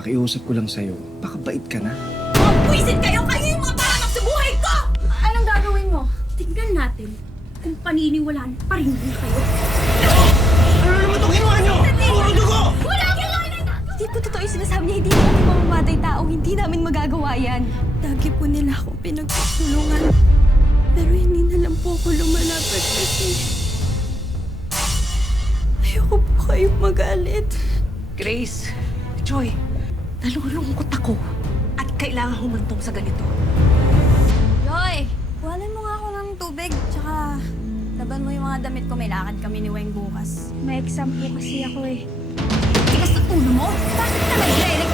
Pakiusap ko lang sa'yo, baka bait ka na. Mga buwisit kayo! Kayo yung mga paramak sa buhay ko! Anong gagawin mo? Tignan natin kung paniniwalaan pa rin din kayo. Ano naman itong ginawa niyo? Puro dugo! Wala akong ginawa na! Hindi po totoo yung sinasabi niya. Hindi namin mamamatay tao. Hindi namin magagawa yan. Lagi po nila akong pinagtutulungan. Pero hindi na lang po ako lumalapit kasi ayoko po kayong magalit. Grace, Joy, nalulungkot ako at kailangan humantong sa ganito. Joy! Buwalan mo nga ako ng tubig. Tsaka laban mo yung mga damit ko. May lakad kami ni Weng bukas. May exam po kasi ako eh. Tigas sa ulo mo? Bakit ka nag-direct